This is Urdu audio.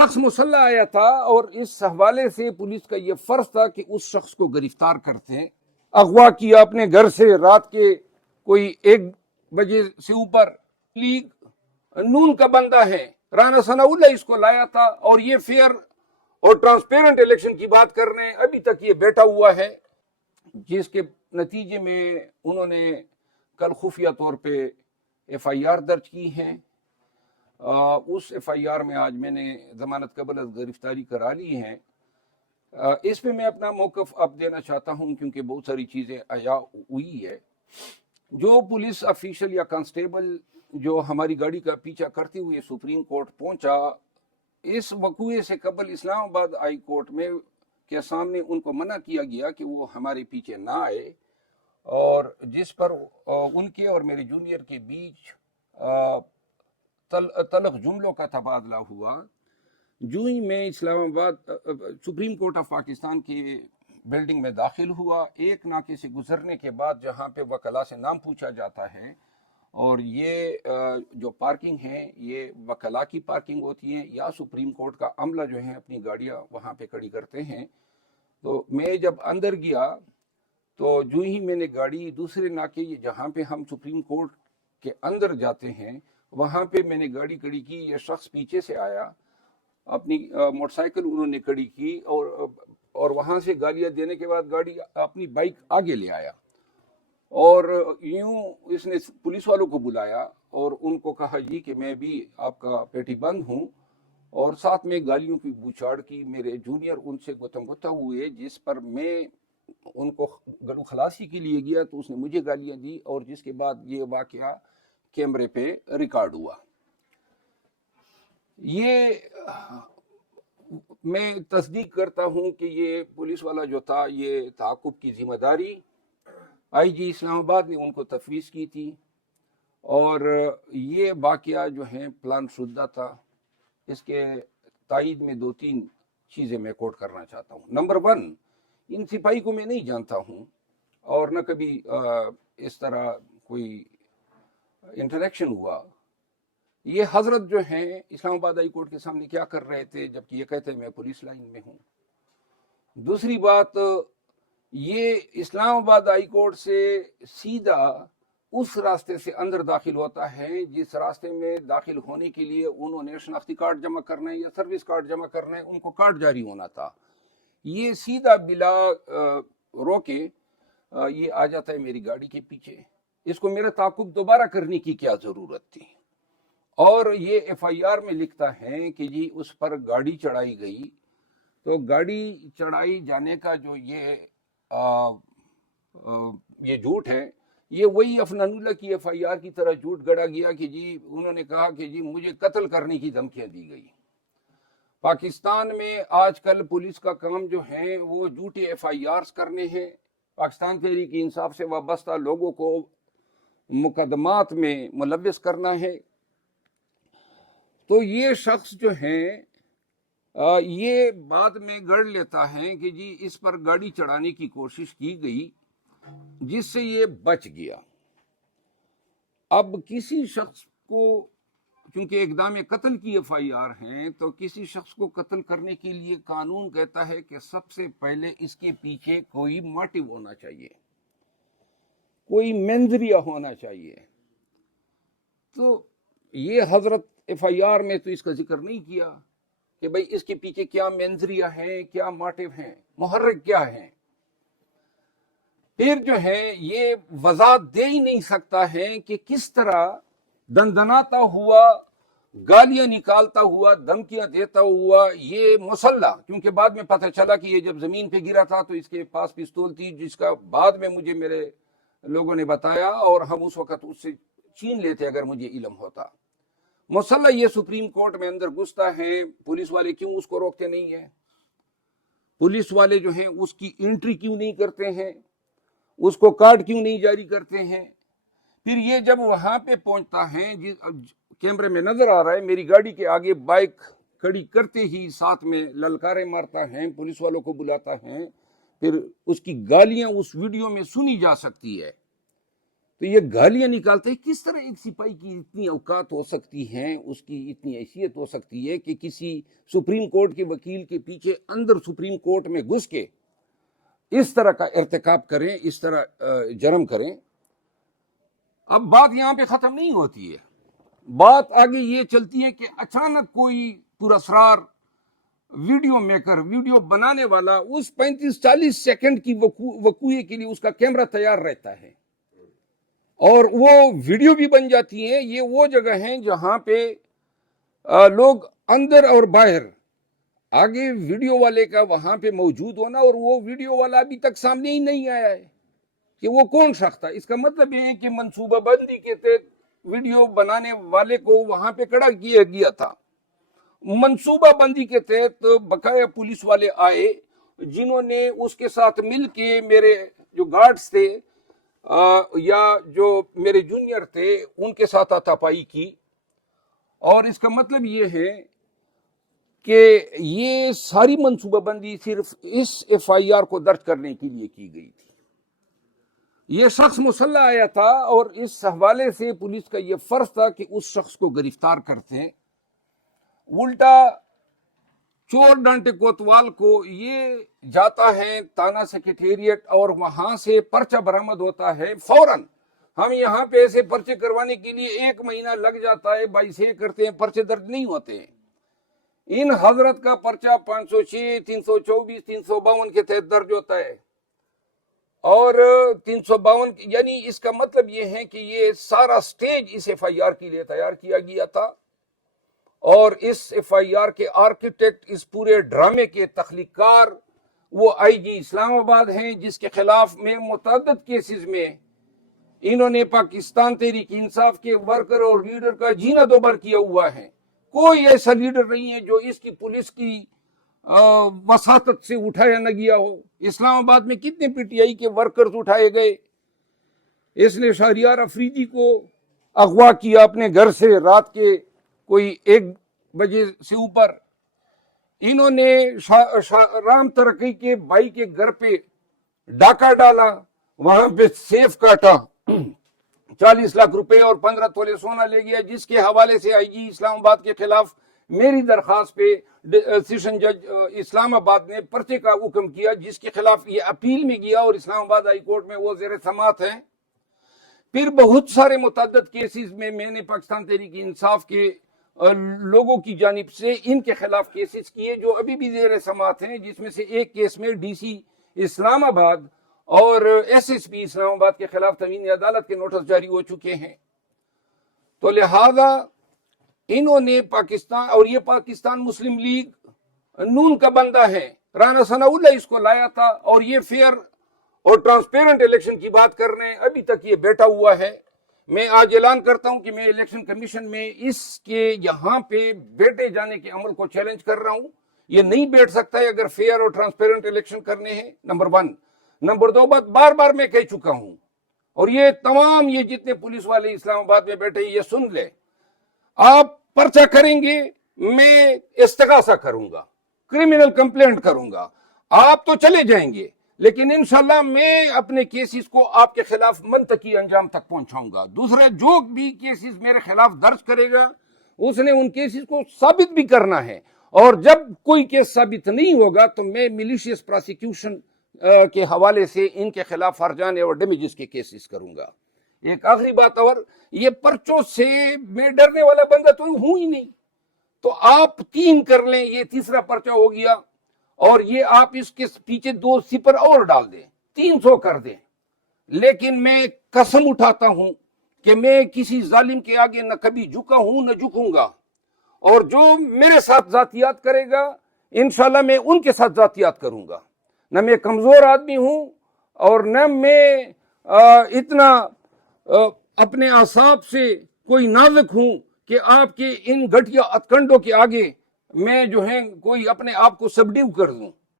شخص مسلح آیا تھا اور اس حوالے سے پولیس کا یہ فرض تھا کہ اس شخص کو گرفتار کرتے ہیں. اغوا کیا اپنے گھر سے رات کے کوئی 1 بجے سے اوپر. لیگ نون کا بندہ ہے, رانا ثناء اللہ اس کو لایا تھا اور یہ فیئر اور ٹرانسپیرنٹ الیکشن کی بات کر رہے ہیں. ابھی تک یہ بیٹھا ہوا ہے, جس کے نتیجے میں انہوں نے کل خفیہ طور پہ FIR درج کی ہیں. اس FIR میں آج میں نے ضمانت قبل از گرفتاری کرا لی ہیں. اس پہ میں اپنا موقف اب دینا چاہتا ہوں کیونکہ بہت ساری چیزیں عیاں ہوئی ہے. جو پولیس افیشل یا کانسٹیبل جو ہماری گاڑی کا پیچھا کرتے ہوئے سپریم کورٹ پہنچا, اس وقوعے سے قبل اسلام آباد ہائی کورٹ میں کے سامنے ان کو منع کیا گیا کہ وہ ہمارے پیچھے نہ آئے, اور جس پر ان کے اور میرے جونیئر کے بیچ تلخ جملوں کا تبادلہ ہوا. جو ہی میں اسلام آباد سپریم کورٹ آف پاکستان کی بلڈنگ میں داخل ہوا, ایک ناکے سے گزرنے کے بعد جہاں پہ وکلا سے نام پوچھا جاتا ہے, اور یہ جو پارکنگ ہے یہ وکلا کی پارکنگ ہوتی ہے یا سپریم کورٹ کا عملہ جو ہے اپنی گاڑیاں وہاں پہ کھڑی کرتے ہیں. تو میں جب اندر گیا تو جو ہی میں نے گاڑی دوسرے ناکے جہاں پہ ہم سپریم کورٹ کے اندر جاتے ہیں وہاں پہ میں نے گاڑی کھڑی کی, یہ شخص پیچھے سے آیا, اپنی موٹر سائیکل انہوں نے کھڑی کی اور وہاں سے گالیاں دینے کے بعد گاڑی اپنی بائک آگے لے آیا, اور یوں اس نے پولیس والوں کو بلایا اور ان کو کہا جی کہ میں بھی آپ کا پیٹی بند ہوں, اور ساتھ میں گالیوں کی بوچھاڑ کی. میرے جونیئر ان سے گتم گتہ ہوئے, جس پر میں ان کو گلو خلاصی کے لیے گیا تو اس نے مجھے گالیاں دی, اور جس کے بعد یہ واقعہ کیمرے پہ ریکارڈ ہوا. یہ میں تصدیق کرتا ہوں کہ یہ پولیس والا جو تھا یہ تعاقب کی ذمہ داری IG اسلام آباد نے ان کو تفویض کی تھی, اور یہ واقعہ جو ہے پلان شدہ تھا. اس کے تائید میں 2-3 چیزیں میں کوٹ کرنا چاہتا ہوں. نمبر 1, ان سپاہی کو میں نہیں جانتا ہوں اور نہ کبھی اس طرح کوئی انٹریکشن ہوا. یہ حضرت جو ہیں اسلام آباد ہائی کورٹ کے سامنے کیا کر رہے تھے جبکہ یہ کہتے ہیں میں پولیس لائن میں ہوں. دوسری بات, یہ اسلام آباد ہائی کورٹ سے سیدھا اس راستے سے اندر داخل ہوتا ہے جس راستے میں داخل ہونے کے لیے انہوں نے شناختی کارڈ جمع کرنا ہے یا سروس کارڈ جمع کرنا ہے, ان کو کارڈ جاری ہونا تھا. یہ سیدھا بلا روکے یہ آ جاتا ہے میری گاڑی کے پیچھے. اس کو میرا تعاقب دوبارہ کرنے کی کیا ضرورت تھی؟ اور یہ FIR میں لکھتا ہے کہ جی اس پر گاڑی چڑھائی گئی. تو گاڑی چڑھائی جانے کا جو یہ جھوٹ ہے, یہ وہی افنان اللہ کی FIR کی طرح جھوٹ گڑا گیا کہ جی انہوں نے کہا کہ جی مجھے قتل کرنے کی دھمکیاں دی گئی. پاکستان میں آج کل پولیس کا کام جو ہے وہ جھوٹے FIRs کرنے ہیں. پاکستان تحریک انصاف سے وابستہ لوگوں کو مقدمات میں ملوث کرنا ہے. تو یہ شخص جو ہے یہ بعد میں گڑ لیتا ہے کہ جی اس پر گاڑی چڑھانے کی کوشش کی گئی جس سے یہ بچ گیا. اب کسی شخص کو چونکہ اقدام قتل کی FIR ہیں تو کسی شخص کو قتل کرنے کے لیے قانون کہتا ہے کہ سب سے پہلے اس کے پیچھے کوئی موٹیو ہونا چاہیے, کوئی مینزریہ ہونا چاہیے. تو یہ حضرت FIR میں تو اس کا ذکر نہیں کیا کہ بھئی اس کے پیچھے کیا مینزریہ ہیں, کیا موٹیو ہیں, محرک کیا ہیں. پھر جو ہے یہ وضاحت دے ہی نہیں سکتا ہے کہ کس طرح دندناتا ہوا, گالیاں نکالتا ہوا, دھمکیاں دیتا ہوا یہ مسلح, کیونکہ بعد میں پتہ چلا کہ یہ جب زمین پہ گرا تھا تو اس کے پاس پستول تھی جس کا بعد میں مجھے میرے لوگوں نے بتایا, اور ہم اس وقت اس سے چھین لیتے اگر مجھے علم ہوتا. مسلح یہ سپریم کورٹ میں اندر گھستا ہے, پولیس والے کیوں اس کو روکتے نہیں ہیں؟ پولیس والے جو ہیں اس کی انٹری کیوں نہیں کرتے ہیں؟ اس کو کارڈ کیوں نہیں جاری کرتے ہیں؟ پھر یہ جب وہاں پہ پہنچتا ہے, کیمرے میں نظر آ رہا ہے میری گاڑی کے آگے بائک کھڑی کرتے ہی ساتھ میں للکارے مارتا ہے, پولیس والوں کو بلاتا ہے, پھر اس کی گالیاں اس ویڈیو میں سنی جا سکتی ہے. تو یہ گالیاں نکالتے ہیں. کس طرح ایک سپاہی کی اتنی اوقات ہو سکتی ہیں, اس کی اتنی حیثیت ہو سکتی ہے کہ کسی سپریم کورٹ کے وکیل کے پیچھے اندر سپریم کورٹ میں گھس کے اس طرح کا ارتکاب کریں, اس طرح جرم کریں. اب بات یہاں پہ ختم نہیں ہوتی ہے, بات آگے یہ چلتی ہے کہ اچانک کوئی پراسرار ویڈیو میکر, ویڈیو بنانے والا, اس 35-40 سیکنڈ کی وقوعے کے لیے اس کا کیمرہ تیار رہتا ہے اور وہ ویڈیو بھی بن جاتی ہیں. یہ وہ جگہ ہیں جہاں پہ لوگ اندر اور باہر, آگے ویڈیو والے کا وہاں پہ موجود ہونا, اور وہ ویڈیو والا ابھی تک سامنے ہی نہیں آیا ہے کہ وہ کون شخص تھا. اس کا مطلب یہ ہے کہ منصوبہ بندی کے تحت ویڈیو بنانے والے کو وہاں پہ کھڑا کیا گیا تھا. منصوبہ بندی کے تحت بقایا پولیس والے آئے جنہوں نے اس کے ساتھ مل کے میرے جو گارڈز تھے یا جو میرے جونیئر تھے ان کے ساتھ ہاتھا پائی کی. اور اس کا مطلب یہ ہے کہ یہ ساری منصوبہ بندی صرف اس ایف آئی آر کو درج کرنے کے لیے کی گئی تھی. یہ شخص مسلح آیا تھا اور اس حوالے سے پولیس کا یہ فرض تھا کہ اس شخص کو گرفتار کرتے ہیں. الٹا چور ڈانٹے کوتوال کو یہ جاتا ہے تانا سیکریٹریٹ اور وہاں سے پرچہ برآمد ہوتا ہے فوراً. ہم یہاں پہ ایسے پرچے کروانے کے لیے 1 مہینہ لگ جاتا ہے, 22 کرتے ہیں, پرچے درج نہیں ہوتے ہیں. ان حضرت کا پرچہ 506, 324, 352 کے تحت درج ہوتا ہے. اور 352 یعنی اس کا مطلب یہ ہے کہ یہ سارا سٹیج اس ایف آئی آر کے لیے تیار کیا گیا تھا, اور اس ایف آئی آر کے آرکیٹیکٹ, اس پورے ڈرامے کے تخلیق کار وہ آئی جی اسلام آباد ہیں, جس کے خلاف میں متعدد کیسز میں انہوں نے پاکستان تحریک انصاف کے ورکر اور لیڈر کا جینا دوبر کیا ہوا ہے. کوئی ایسا لیڈر نہیں ہے جو اس کی پولیس کی وساطت سے اٹھایا نہ گیا ہو. اسلام آباد میں کتنے پی ٹی آئی کے ورکرز اٹھائے گئے. اس نے شہریار افریدی کو اغوا کیا اپنے گھر سے رات کے کوئی 1 بجے سے اوپر. انہوں نے رام ترقی کے بھائی کے گھر پہ ڈاکہ ڈالا, وہاں پہ سیف کاٹا, 40 لاکھ روپے اور 15 تولے سونا لے گیا, جس کے حوالے سے آئی جی اسلام آباد کے خلاف میری درخواست پہ سیشن جج اسلام آباد نے پرچے کا حکم کیا, جس کے خلاف یہ اپیل میں گیا اور اسلام آباد ہائی کورٹ میں وہ زیر سماعت ہیں. پھر بہت سارے متعدد کیسز میں نے پاکستان تحریک انصاف کے لوگوں کی جانب سے ان کے خلاف کیسز کیے جو ابھی بھی زیر سماعت ہیں, جس میں سے ایک کیس میں ڈی سی اسلام آباد اور ایس ایس پی اسلام آباد کے خلاف تموین عدالت کے نوٹس جاری ہو چکے ہیں. تو لہذا انہوں نے پاکستان, اور یہ پاکستان مسلم لیگ نون کا بندہ ہے, رانا ثناء اللہ اس کو لایا تھا, اور یہ فیئر اور ٹرانسپیرنٹ الیکشن کی بات کرنے ابھی تک یہ بیٹھا ہوا ہے. میں آج اعلان کرتا ہوں کہ میں الیکشن کمیشن میں اس کے یہاں پہ بیٹھے جانے کے عمل کو چیلنج کر رہا ہوں. یہ نہیں بیٹھ سکتا ہے اگر فیئر اور ٹرانسپیرنٹ الیکشن کرنے ہیں, نمبر 1. نمبر 2 بات بار بار میں کہہ چکا ہوں, اور یہ تمام یہ جتنے پولیس والے اسلام آباد میں بیٹھے یہ سن لے, آپ پرچہ کریں گے میں استغاثہ کروں گا, کرمنل کمپلینٹ کروں گا, آپ تو چلے جائیں گے, لیکن انشاءاللہ میں اپنے کیسز کو آپ کے خلاف منطقی انجام تک پہنچاؤں گا. دوسرا, جو بھی کیسز میرے خلاف درج کرے گا اس نے ان کیسز کو ثابت بھی کرنا ہے, اور جب کوئی کیس ثابت نہیں ہوگا تو میں ملیشیس پراسیکیوشن کے حوالے سے ان کے خلاف فرجانے اور ڈیمیجز کے کیسز کروں گا. ایک آخری بات, اور یہ پرچوں سے میں ڈرنے والا بندہ تو ہوں ہی نہیں, تو آپ 3 کر لیں, یہ تیسرا پرچہ ہو گیا, اور یہ آپ اس کے پیچھے 2 صفر اور ڈال دیں, 300 کر دیں. لیکن میں قسم اٹھاتا ہوں کہ میں کسی ظالم کے آگے نہ کبھی جھکا ہوں نہ جھکوں گا, اور جو میرے ساتھ ذاتیات کرے گا انشاءاللہ میں ان کے ساتھ ذاتیات کروں گا. نہ میں کمزور آدمی ہوں, اور نہ میں اتنا اپنے اعصاب سے کوئی نازک ہوں کہ آپ کے ان گھٹیا ہتھ کنڈوں کے آگے میں جو ہے کوئی اپنے آپ کو سبڈیو کر دوں.